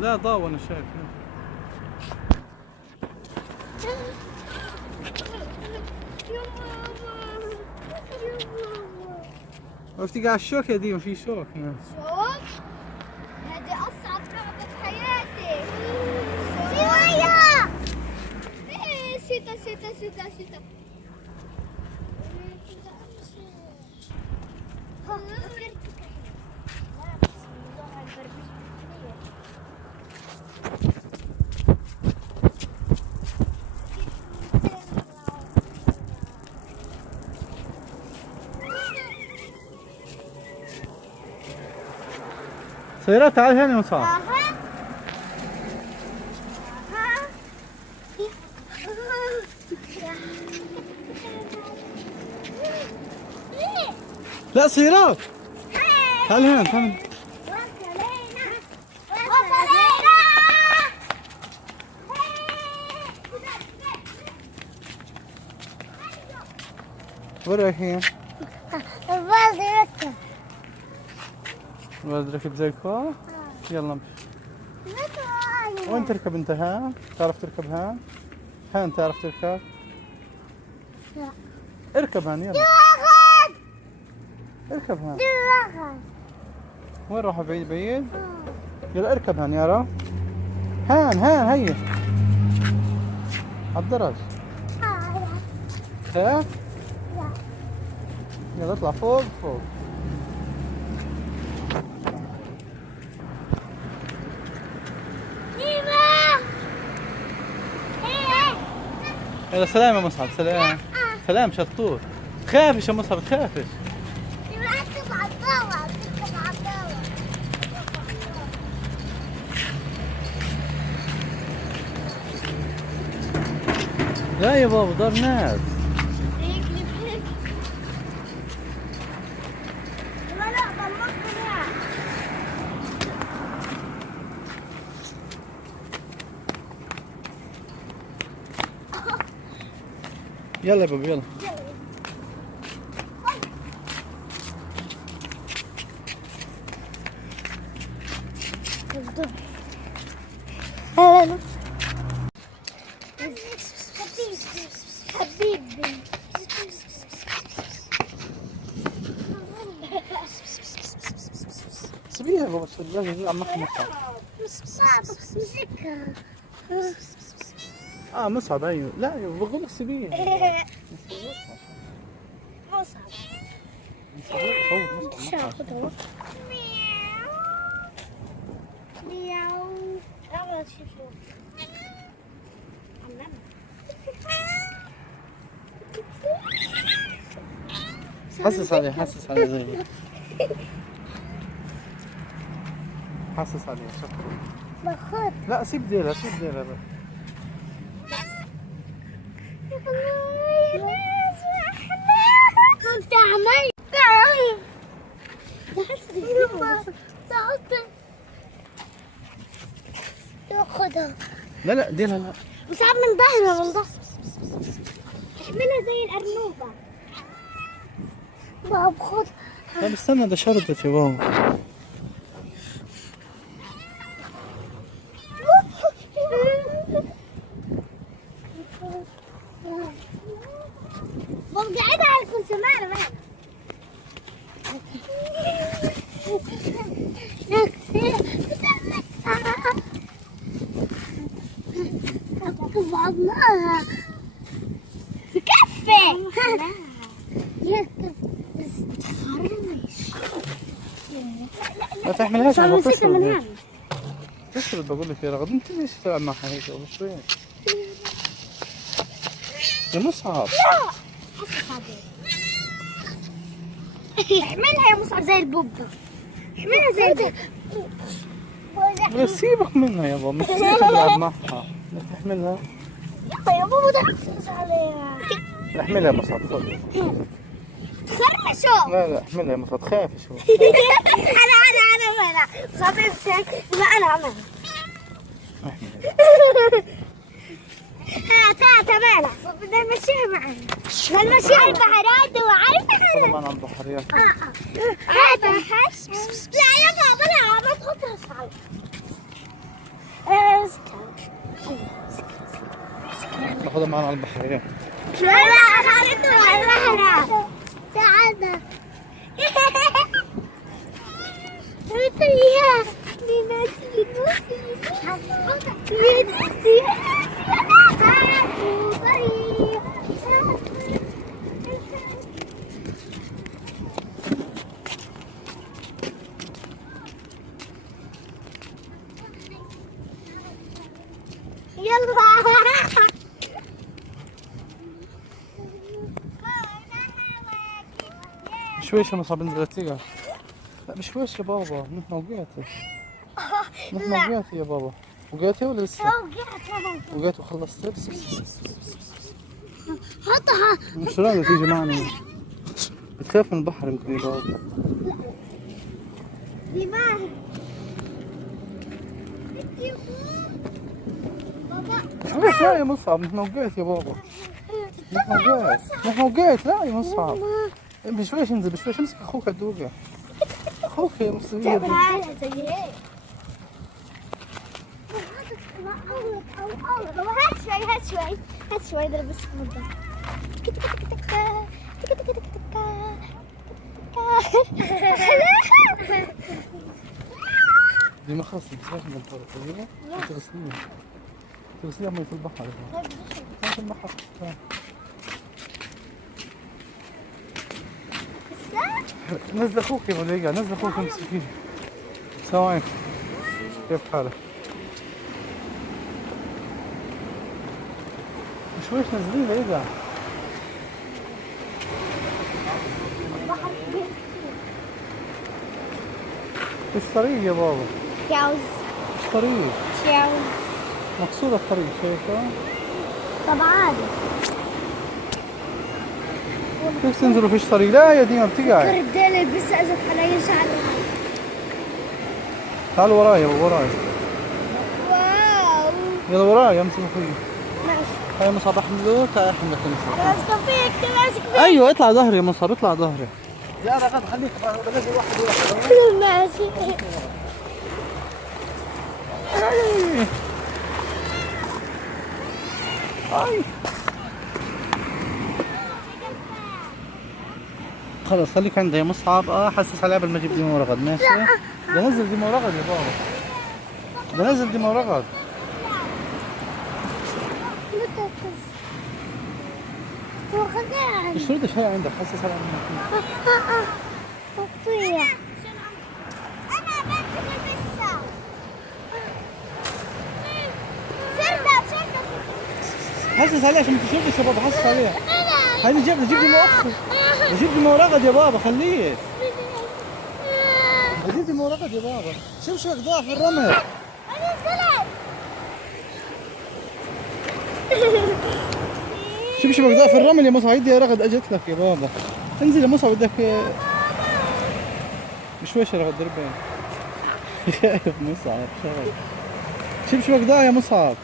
لا ضاو انا شايف. وقفتي قاعد الشوك يا ديما، في شوك هنا. شوك؟ هذه أصعب لعبة في حياتي. شوية. إيه شتا. سيارة تعال هنا يا مصعب. لا سيارات. تعال هنا تعال. وين رايحين؟ الوالد يركب. الوالد ركب زي الكورة؟ يلا امشي. وين تركب انت؟ هان؟ تعرف تركب هان؟ هان تعرف تركب؟ لا. اركب هان يلا. اركب هان. وين راحوا بعيد؟ يلا اركب هان يارا. هان هيا. عالدرج. خاف؟ لا. يلا اطلع فوق. يلا سلام يا مصعب. سلام شطور. تخافش يا مصعب تخافش. لا يا بابا دار ناس. يلا يا بابا يلا. حبيبي سيبيها يا بابا لازم يلعب معك مصعب. مصعب ايوه. لا بقول لك سيبيها. مصعب مصعب. مياو. حسس عليه زي حسس عليه شكرا. باخد. لا سيب ديلها بقى. انت عملت خدها. لا ديلها لا. مصعب من ظهرها احملها زي الأرنوبة. بابا خدها. لا استنى ده شردت يا بابا. بابا قاعدة على الكرسي معنا. والله بكفي. ما تحملهاش على تشرد. تشرد بقول لك يا رغد. انت ليش تلعب معها هيك شوي يا مصعب؟ لا احملها يا مصعب زي البوبة. احملها زي البوبة. بس سيبك منها يا بابا. مش تلعب معها. لا تحملها. يا بابا ده احسس عليها. احملها يا مصعب خذ. خرمشوا. لا احملها يا مصعب تخافي شو. انا مصعب لا انا عملها. هات مالك. بدنا نمشيها معنا. نمشيها على البحرات وعارفة طبعا على البحريات. هات لا يا بابا لا ما تحطها صعب. ناخذها معنا على البحر. يلا تعال بشويش يا مصعب انزل تقع. لا بشويش يا بابا، نحن وقعتي. نحن وقعتي يا بابا. وقعتي ولا لسه؟ وقعتي وخلصتي؟ حطها. مش راضية تيجي معنا. بتخاف من البحر يمكن يا بابا. دماغ. بشويش لا يا مصعب، نحن وقعت يا بابا. نحن وقعت. نحن وقعت لا يا مصعب. بشويش انزل بشويش، امسك اخوك قد وقع. اخوك يا مصعب. تعال زي هيك. هات شوي اضرب السكوت دي ما خلصت بتخاف من البحر. ايوه تغسليها. تغسليها مي في البحر. ما في البحر. نزل اخوك يا وليقع، نزل اخوك امسكيه. السلام عليكم. كيف حالك؟ شويش نزليه يقع. ايش طريق يا بابا؟ تشاوز. ايش طريق؟ تشاوز. مقصود الطريق شايفه؟ طب عادي. كيف تنزلوا فيش طريق؟ لا يا ديما بتقعي. الرجال بس اجت علي شعر. تعال وراي وراي. واو. يلا وراي امسك اخوي. ماشي. هاي مصعب احمله، تعال احملك انت. ماسكه فيك ماسك فيك. ايوه اطلع ظهري يا مصعب، اطلع ظهري. لا رغد خليك بلاقي واحد ماشي. خلص خليك عندي يا مصعب. حسس عليها قبل ما اجيب ديما ورغد. ماشي. ده نزل ديما ورغد يا بابا. ده نزل ديما ورغد. ايش ردش هاي عندك؟ حسس عليها تطيع. انا بمسك البسه. حسس عليها عشان ما تشردش يا بابا. حسس عليها. هاي جيب لي مؤخر. جيب لي ورغد يا بابا خليه. جيب لي ورغد يا بابا. شمشك ضاع في الرمل. شمشك ضاع في الرمل يا مصعب. يا رغد اجت لك يا بابا. انزل يا مصعب بدك بشويش يا رغد دربين. يا مصعب شغل. شمشك ضاع يا مصعب.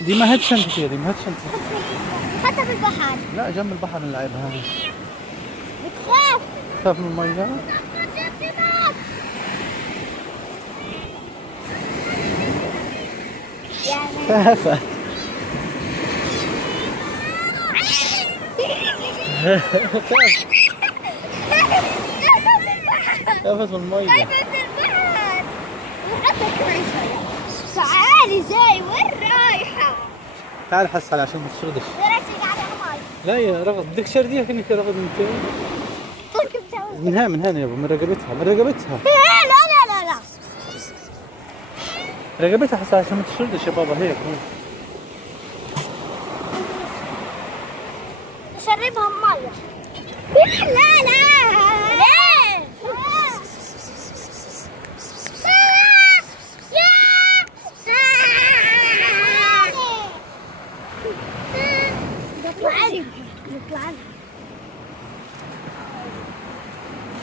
دي ما هات شنطتي يا دي، ما هات شنطتي. حتى في البحر. لا جنب البحر بنلعبها. بتخاف. تخاف من المية؟ خافت. خافت من المية. تعالي زي وين رايحة؟ تعال حس علي عشان ما تشردش. لا يا رغد بدك تشرديها كأنك يا رغد من هنا من هنا يابا، من رقبتها من رقبتها. لا لا لا لا رقبتها حس عشان ما تشردش يا بابا. هيك شربها مية. لا لا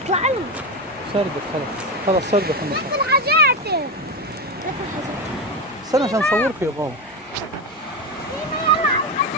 اطلع لهم. سردت خلاص سردت المصاب. لك الحاجات. لك الحاجات. استنى عشان نصورك يا بابا. يلا على الحاجات.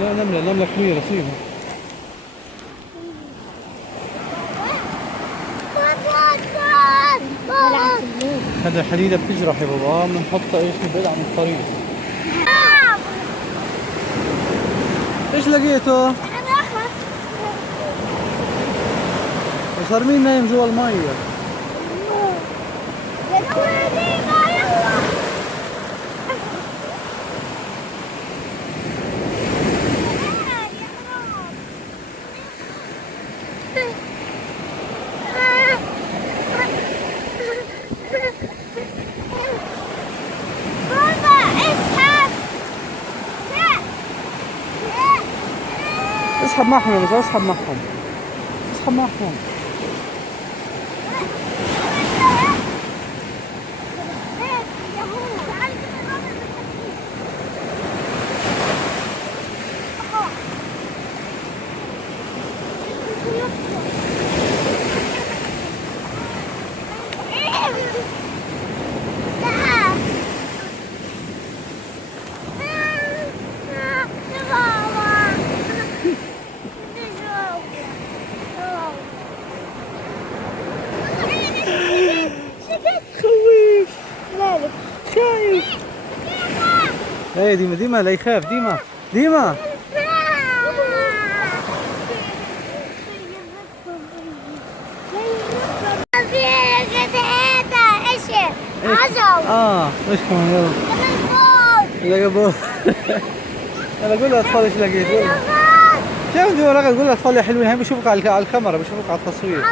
لا نملة كبيرة فيها. هذا حديدة بتجرح يا بابا، بنحطها ايش بعيد عن الطريق. ايش لقيته؟ صار مين نايم جوا المية؟ اسحب معهم يا مزار، اسحب معهم. اسحب معهم. خويف. مالك؟ خايف. ايه ديما لا يخاف. ديما ايش كمان يلا لقى بوس. انا اقول للاطفال ايش لقيت. كيف بدي وراك تقول للاطفال يا حلوين، هي بيشوفوك على الكاميرا، بيشوفوك على التصوير.